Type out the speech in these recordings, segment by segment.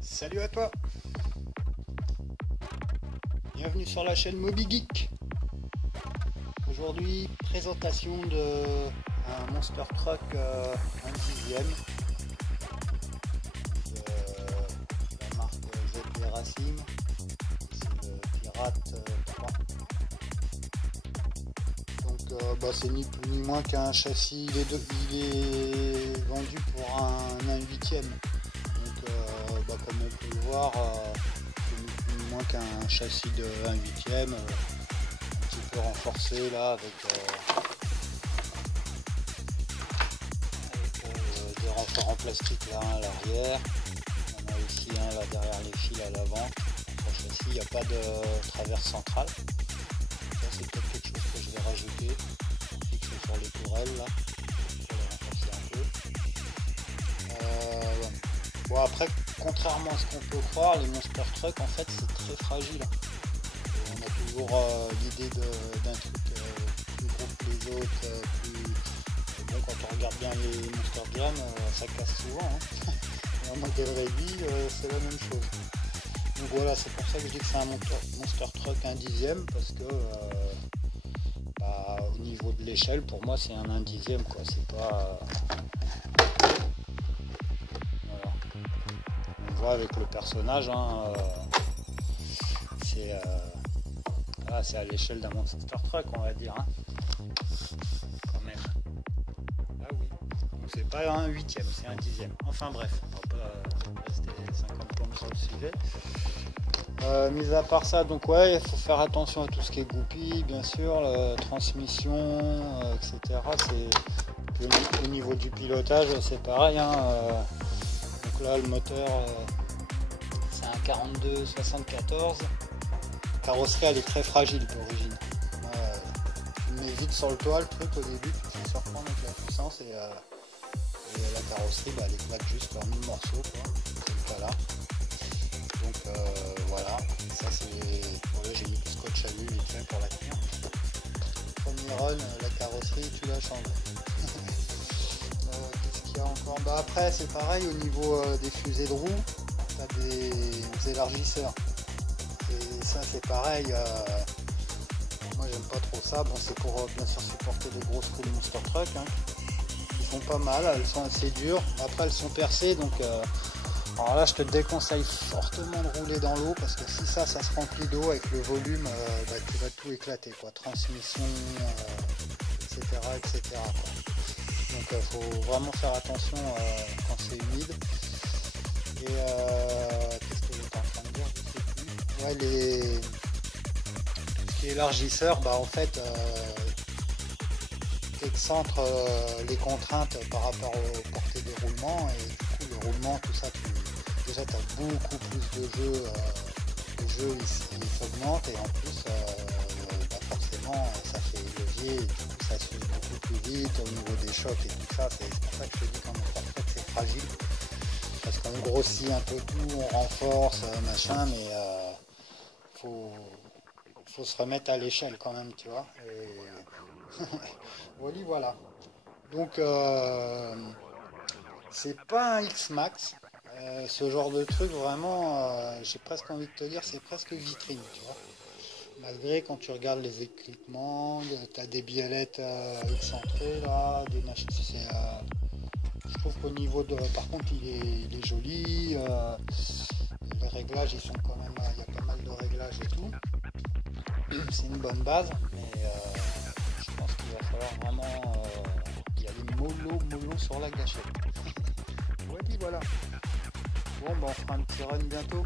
Salut à toi, bienvenue sur la chaîne Moby Geek. Aujourd'hui, présentation de un Monster Truck 1/10 de la marque ZP Racing. C'est le Pirate 3. Donc c'est ni plus ni moins qu'un châssis. Il est vendu pour un 1/8. Comme on peut le voir, c'est ni plus ni moins qu'un châssis de 1/8, un petit peu renforcé là avec des renforts en plastique là à l'arrière. On a aussi un là derrière les fils à l'avant. Sur le châssis, il n'y a pas de traverse centrale. Ça, c'est peut-être quelque chose que je vais rajouter, fixer sur les tourelles là, pour les renforcer un peu. Bon, après, contrairement à ce qu'on peut croire, les Monster Truck en fait c'est très fragile. Et on a toujours l'idée d'un truc plus gros que les autres, bon, quand on regarde bien les Monster Jam, ça casse souvent, hein. Et en modèle réduit, c'est la même chose. Donc voilà, c'est pour ça que je dis que c'est un Monster Truck 1/10, parce que au niveau de l'échelle, pour moi c'est un 1/10 quoi, c'est pas... avec le personnage, hein, c'est à l'échelle d'un Monster Truck, on va dire, hein, quand même. Ah oui, donc c'est pas un 1/8, c'est un 10e. Enfin bref, on va pas rester 50 plombes sur le sujet. Mis à part ça, donc ouais, il faut faire attention à tout ce qui est goupille, bien sûr, la transmission, etc. Au niveau du pilotage, c'est pareil, hein, donc là, le moteur, c'est un 42-74. La carrosserie, elle est très fragile d'origine. Tu mets vite sur le toit le truc au début, tu te fais surprendre avec la puissance et la carrosserie, elle éclate juste en 1000 morceaux, quoi. C'est le cas là. Donc voilà, ça c'est... Voilà, j'ai mis du scotch à lui vite fait pour la tenir. Premier run, la carrosserie, tu la changes. Encore. Après c'est pareil au niveau des fusées de roue, tu as des élargisseurs et ça c'est pareil, moi j'aime pas trop ça. Bon, c'est pour bien sûr supporter les grosses roues de Monster Truck, hein. Ils sont pas mal, elles sont assez dures, après elles sont percées, donc alors là je te déconseille fortement de rouler dans l'eau, parce que si ça se remplit d'eau avec le volume, tu vas tout éclater, quoi. Transmission, etc. quoi. Donc il faut vraiment faire attention quand c'est humide. Et qu'est-ce que j'étais en train de dire, je sais plus. Ouais, tout ce qui est élargisseur, en fait, tu excentres les contraintes par rapport aux portées de roulement, et du coup le roulement, tout ça, déjà tu as beaucoup plus de jeu, il s'augmente, et en plus forcément ça fait levier, et du coup ça se fait beaucoup plus vite au niveau des chocs et tout ça. C'est pour ça que je te dis qu'en fait c'est fragile, parce qu'on grossit un peu tout, on renforce, machin, mais faut se remettre à l'échelle quand même, tu vois. Et... voilà. Donc c'est pas un X-Max, ce genre de truc vraiment, j'ai presque envie de te dire, c'est presque vitrine, tu vois. Malgré, quand tu regardes les équipements, tu as des biellettes excentrées là, des machines. Je trouve qu'au niveau de... Par contre, il est joli. Les réglages, ils sont quand même... Il y a pas mal de réglages et tout. C'est une bonne base, mais je pense qu'il va falloir vraiment y aller mollo sur la gâchette. Voilà. Bon, on fera un petit run bientôt.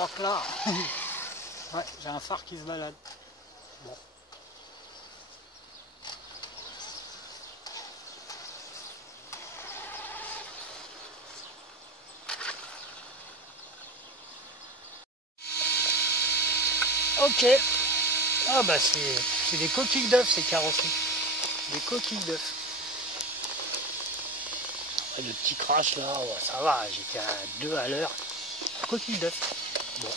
crois que là, ouais, j'ai un phare qui se balade. Bon. Ok. Ah bah c'est des coquilles d'œufs ces carrosseries. Des coquilles d'œufs. Le petit crash là, oh, ça va, j'étais à 2 à l'heure. Coquille d'œuf. Bon.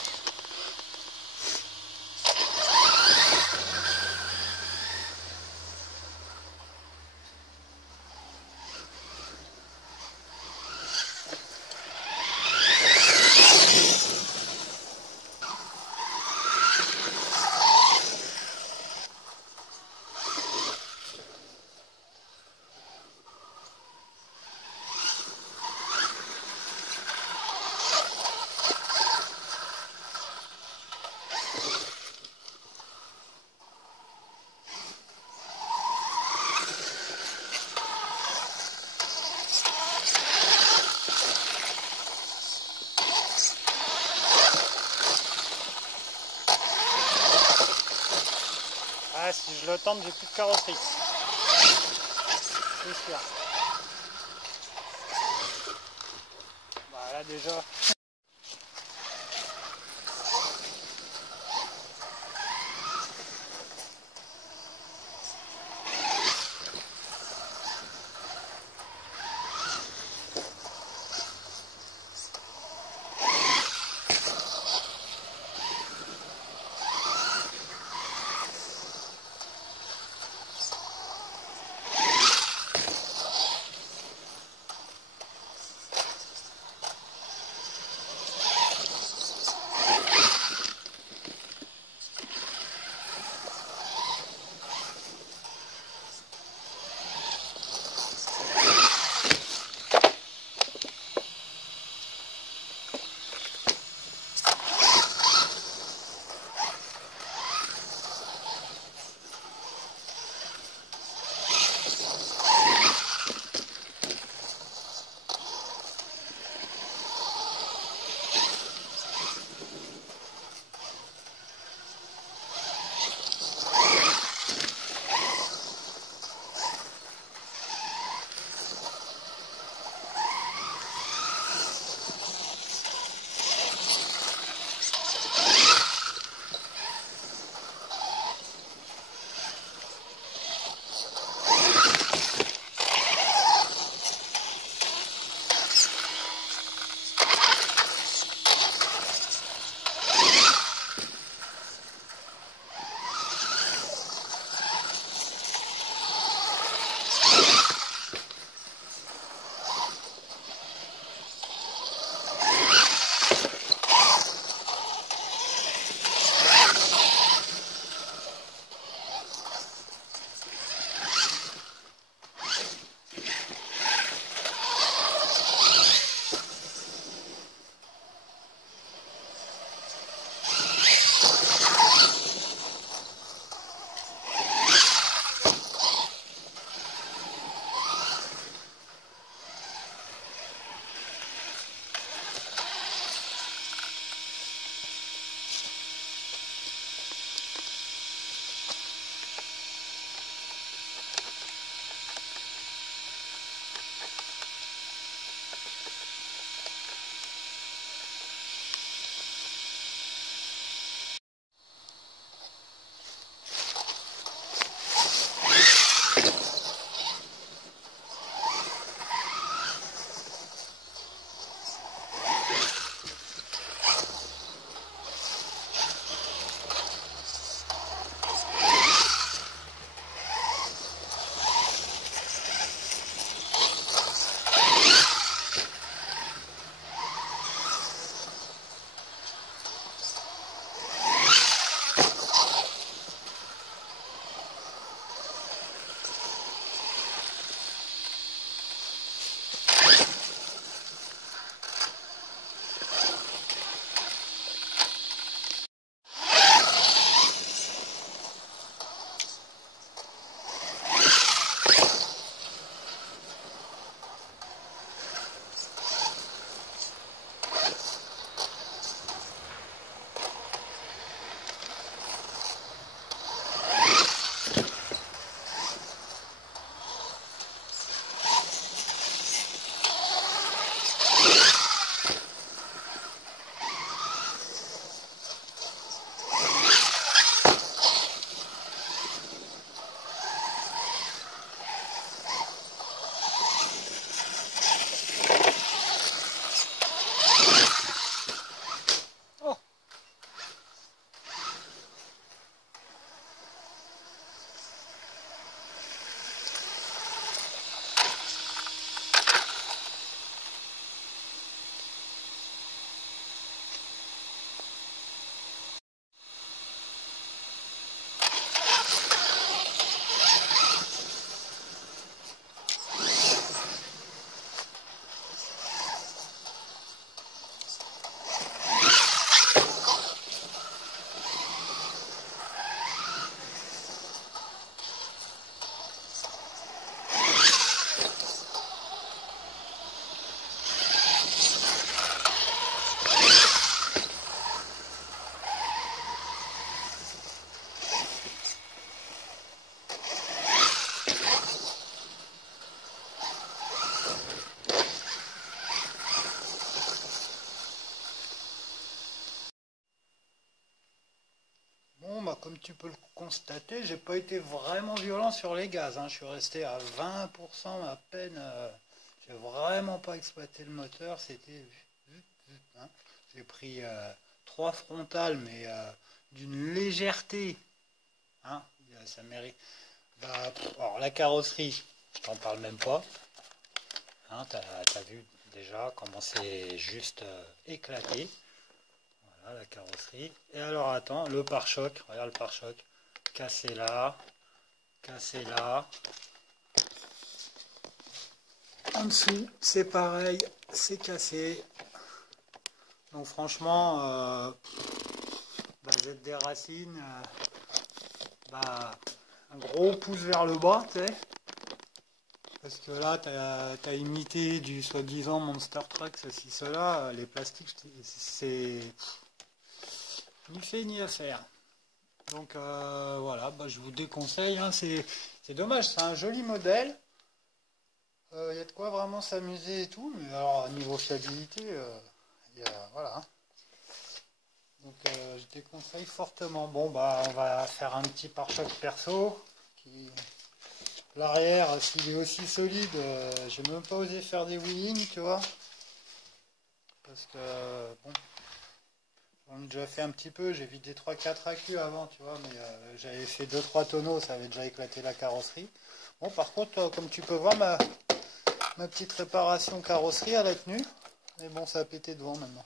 Ah, si je le tente, j'ai plus de carrosserie. C'est sûr. Voilà déjà. comme tu peux le constater, j'ai pas été vraiment violent sur les gaz, hein. Je suis resté à 20% à peine. J'ai vraiment pas exploité le moteur. C'était... hein. J'ai pris 3 frontales, mais d'une légèreté. Hein. Ça mérite. Bah, alors la carrosserie, je t'en parle même pas. Hein, t'as vu déjà comment c'est juste éclaté. Voilà la carrosserie. Et alors attends, le pare-choc, regarde le pare-choc. Cassé là, cassé là. En dessous, c'est pareil, c'est cassé. Donc franchement, Z des racines, un gros pouce vers le bas, tu sais. Parce que là, tu as imité du soi-disant Monster Truck, ceci, cela. Les plastiques, c'est ni fait ni à faire. Donc voilà, je vous déconseille. Hein, c'est dommage, c'est un joli modèle. Il y a de quoi vraiment s'amuser et tout. Mais alors, niveau fiabilité, voilà. Hein. Donc je déconseille fortement. Bon, on va faire un petit pare-choc perso. L'arrière, s'il est aussi solide, j'ai même pas osé faire des wheelings, tu vois. Parce que, bon, on a déjà fait un petit peu, j'ai vidé 3-4 AQ avant, tu vois, mais j'avais fait 2-3 tonneaux, ça avait déjà éclaté la carrosserie. Bon, par contre, comme tu peux voir, ma petite réparation carrosserie, elle a tenu. Mais bon, ça a pété devant maintenant.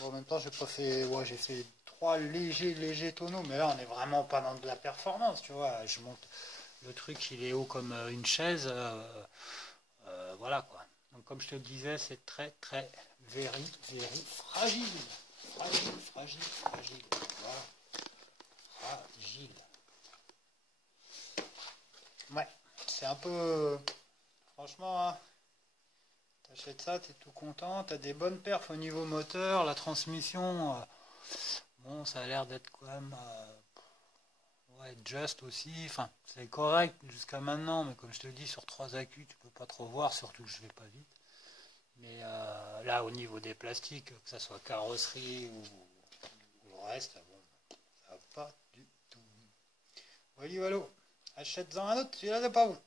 Bon, en même temps, j'ai pas fait, ouais, j'ai fait 3 légers tonneaux, mais là, on est vraiment pas dans de la performance, tu vois. Je monte, le truc, il est haut comme une chaise, voilà quoi. Donc, comme je te le disais, c'est très, very fragile. Fragile. Voilà. Fragile. Ouais, c'est un peu... Franchement, hein, t'achètes ça, t'es tout content, t'as des bonnes perfs au niveau moteur, la transmission, bon, ça a l'air d'être quand même... ouais, just aussi, enfin, c'est correct jusqu'à maintenant, mais comme je te dis, sur 3 accus, tu peux pas trop voir, surtout que je vais pas vite. Mais là, au niveau des plastiques, que ça soit carrosserie ou le reste, bon, ça va pas du tout. Voilà, achète-en un autre, celui-là c'est pas bon.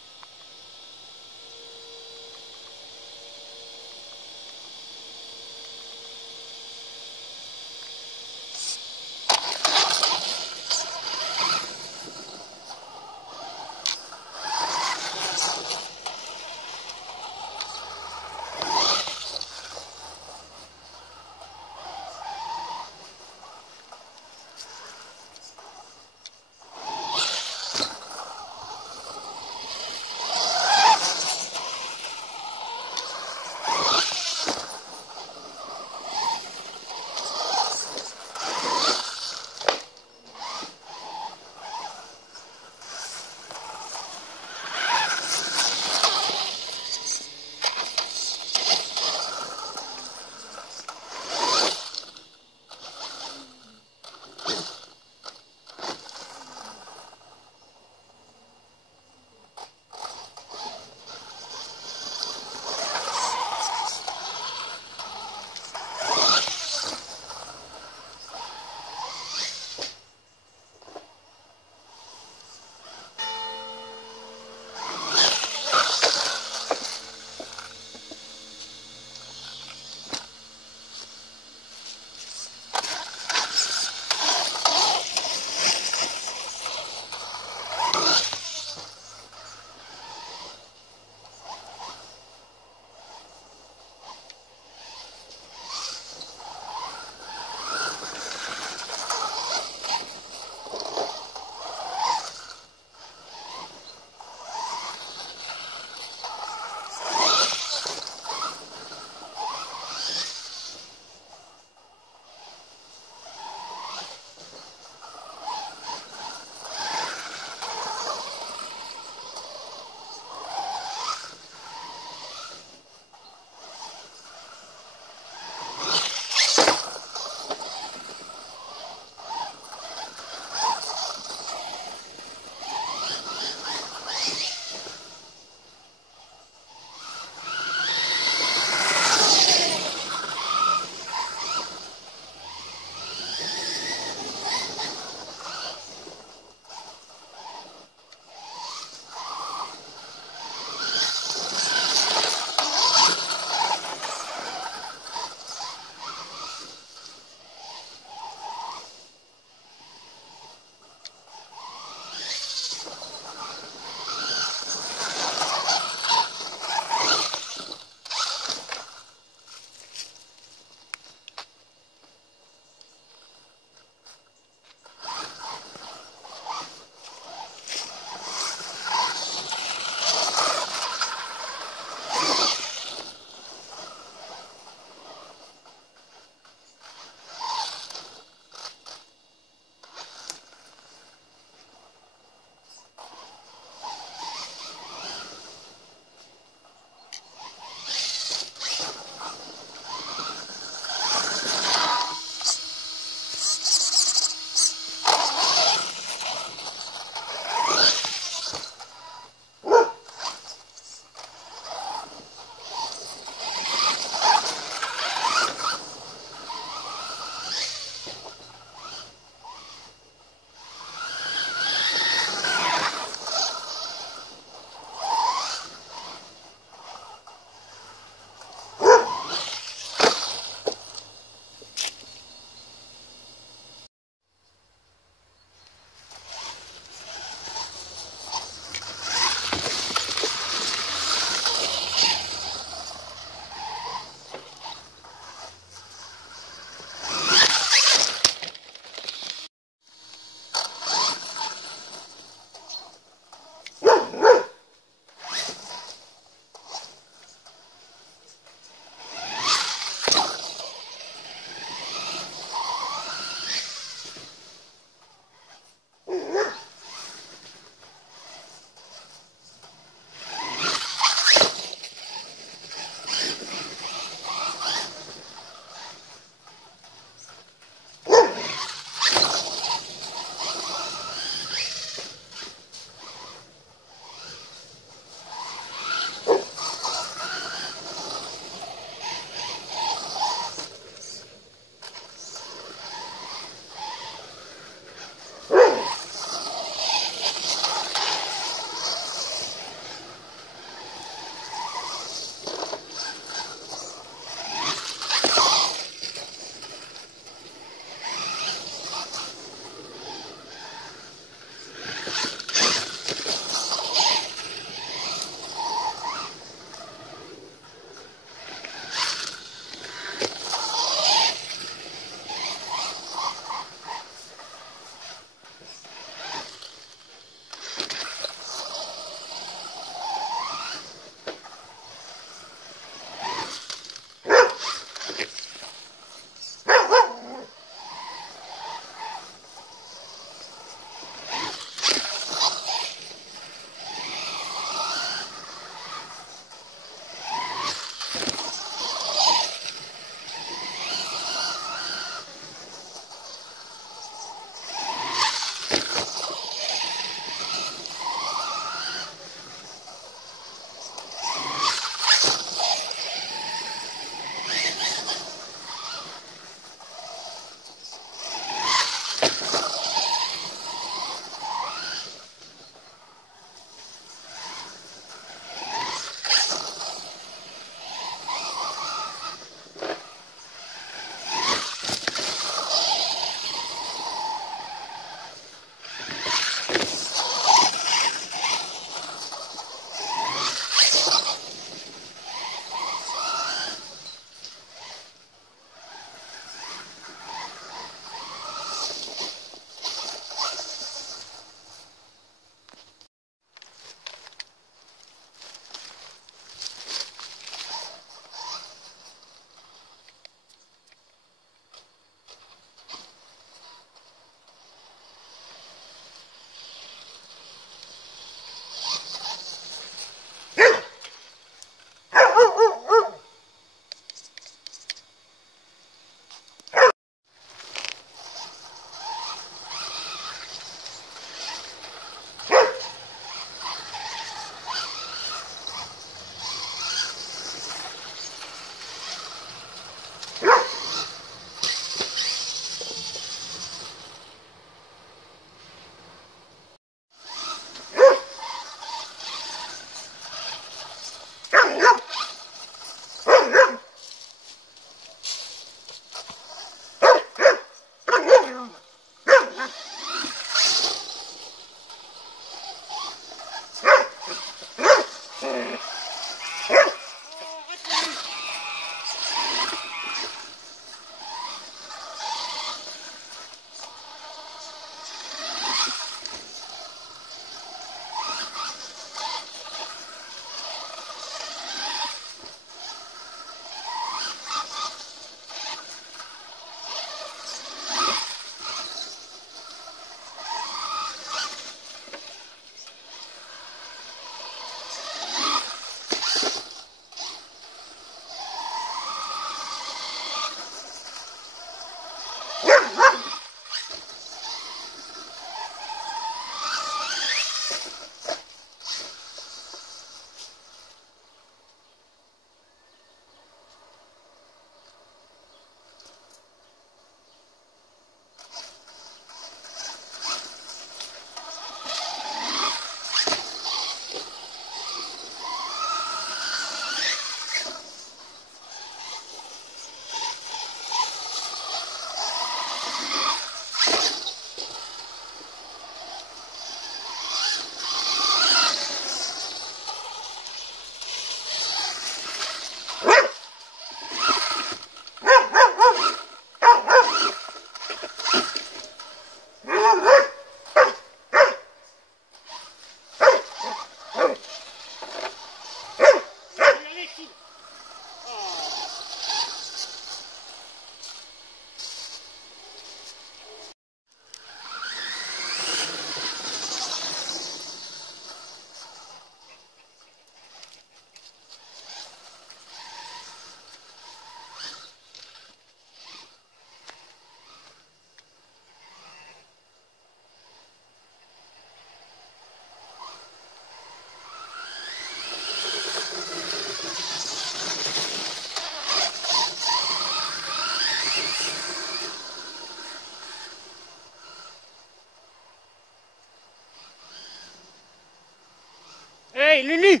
Hey Lulu!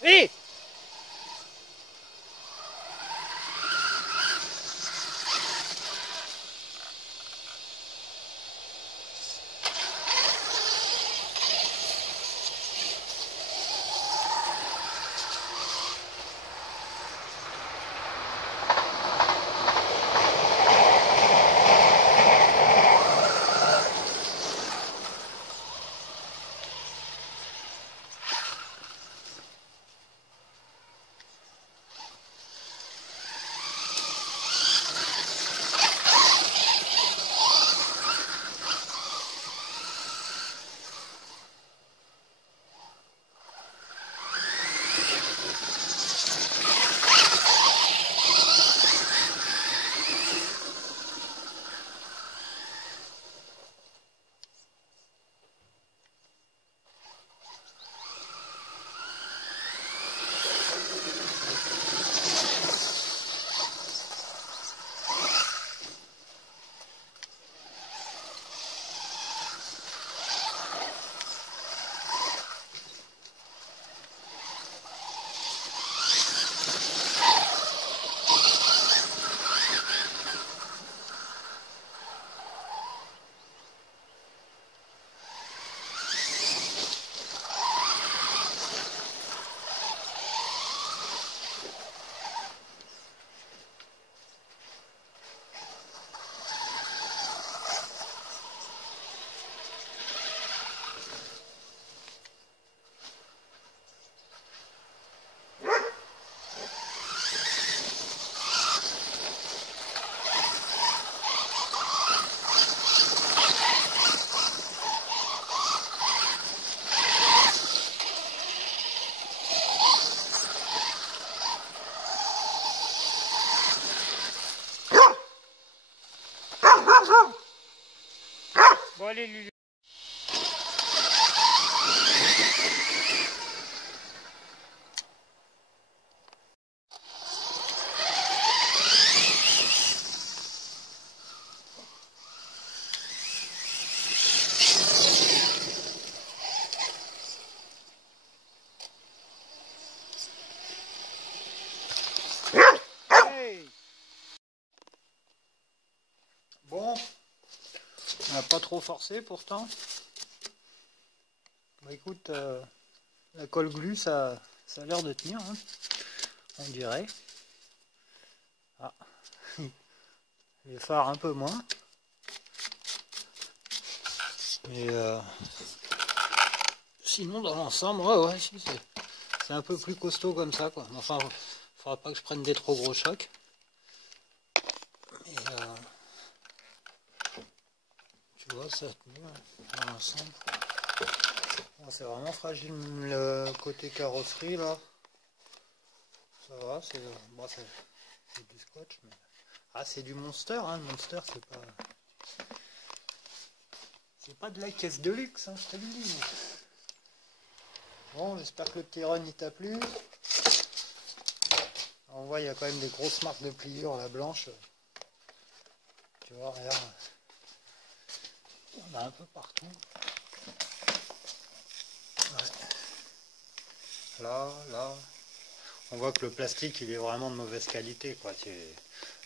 Hey! Bon allez Lulu. Hey. Bon, on n'a pas trop forcé pourtant. Bah écoute, la colle glue ça a l'air de tenir, hein, on dirait. Ah. Les phares un peu moins. Mais sinon dans l'ensemble, ouais, si, c'est un peu plus costaud comme ça, quoi. Enfin, faudra pas que je prenne des trop gros chocs. Mais tu vois, ça a tenu dans l'ensemble. Bon, c'est vraiment fragile le côté carrosserie là. Ça va, c'est bon, du scotch, mais ah, c'est du Monster, hein. Le Monster, c'est pas de la caisse de luxe, hein, je te le dis. Bon, j'espère que le petit run il t'a plu. On voit, il y a quand même des grosses marques de pliure, la blanche. Tu vois, regarde. On a un peu partout. Ouais. Là. On voit que le plastique, il est vraiment de mauvaise qualité, quoi.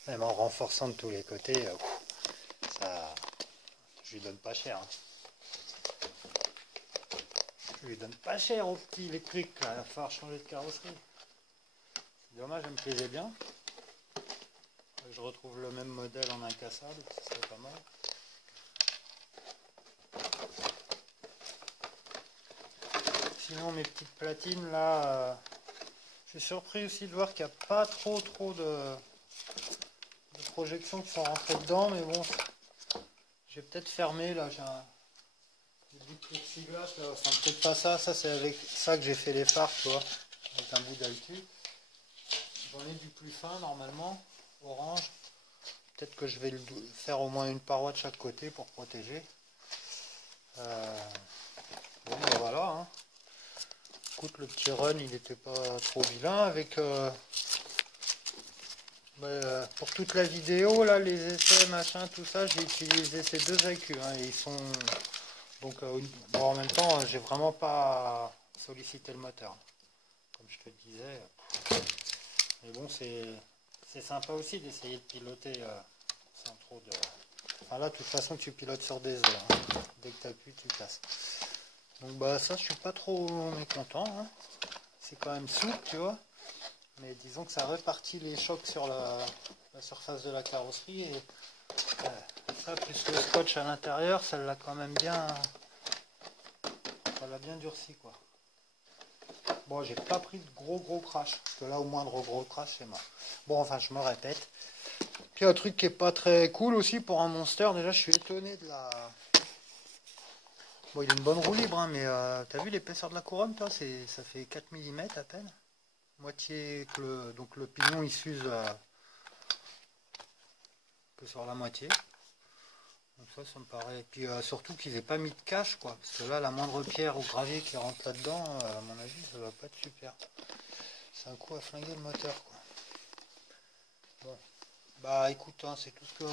Même en renforçant de tous les côtés, ça, je lui donne pas cher. Hein. Je lui donne pas cher au petit électrique, là. Il va falloir changer de carrosserie. C'est dommage, elle me plaisait bien. Je retrouve le même modèle en incassable, ce serait pas mal. Sinon, mes petites platines là, je suis surpris aussi de voir qu'il n'y a pas trop de projections qui sont rentrées dedans, mais bon, j'ai peut-être fermé là, j'ai du plexiglas là, enfin peut-être pas ça, c'est avec ça que j'ai fait les phares, tu vois, avec un bout d'altu. J'en ai du plus fin normalement, orange. Peut-être que je vais faire au moins une paroi de chaque côté pour protéger. Bon, ben voilà. Hein. Écoute, le petit run, il n'était pas trop vilain avec Pour toute la vidéo, là, les essais, machin, tout ça, j'ai utilisé ces deux écus. Hein, et ils sont... Donc, bon, en même temps, j'ai vraiment pas sollicité le moteur. Comme je te disais. Mais bon, c'est sympa aussi d'essayer de piloter sans trop de... Enfin là, de toute façon, tu pilotes sur des œufs. Hein. Dès que tu appuies, tu casses. Donc bah ça, je suis pas trop mécontent. Hein. C'est quand même souple, tu vois. Mais disons que ça répartit les chocs sur la surface de la carrosserie. Et ça, plus le scotch à l'intérieur, ça l'a quand même bien... Ça l'a bien durci, quoi. Bon, j'ai pas pris de gros crash. Parce que là, au moindre gros crash, c'est mort. Bon, enfin, je me répète. Puis un truc qui est pas très cool aussi pour un Monster, déjà je suis étonné de la... Bon, il a une bonne roue libre, hein, mais t'as vu l'épaisseur de la couronne, toi, ça fait 4 mm à peine. Moitié, donc le pignon il s'use que sur la moitié. Donc ça me paraît... Et puis surtout qu'ils aient pas mis de cache, quoi. Parce que là, la moindre pierre ou gravier qui rentre là-dedans, à mon avis, ça va pas être super. C'est un coup à flinguer le moteur, quoi. Bon. Bah écoute, hein, c'est tout ce que...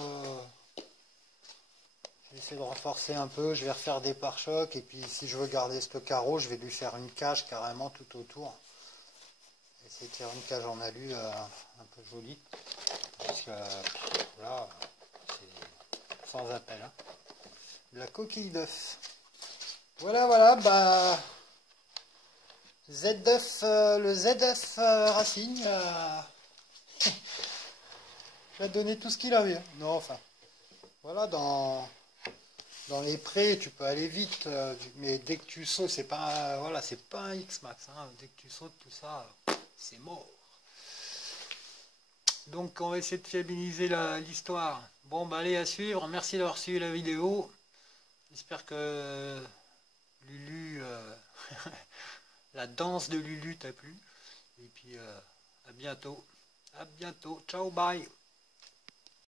Je vais essayer de renforcer un peu, je vais refaire des pare-chocs et puis si je veux garder ce carreau, je vais lui faire une cage carrément tout autour. Essayer de faire une cage en alu un peu jolie. Parce que là, c'est sans appel. Hein. La coquille d'œuf. Voilà, bah... Z9, le Z9 Racing, il a donné tout ce qu'il avait. Hein. Non, enfin, voilà, dans les prés, tu peux aller vite, mais dès que tu sautes, c'est pas, voilà, c'est pas un X-Max. Hein. Dès que tu sautes, tout ça, c'est mort. Donc, on va essayer de fiabiliser l'histoire. Bon, bah, allez, à suivre. Merci d'avoir suivi la vidéo. J'espère que Lulu, la danse de Lulu t'a plu. Et puis, à bientôt. À bientôt. Ciao, bye.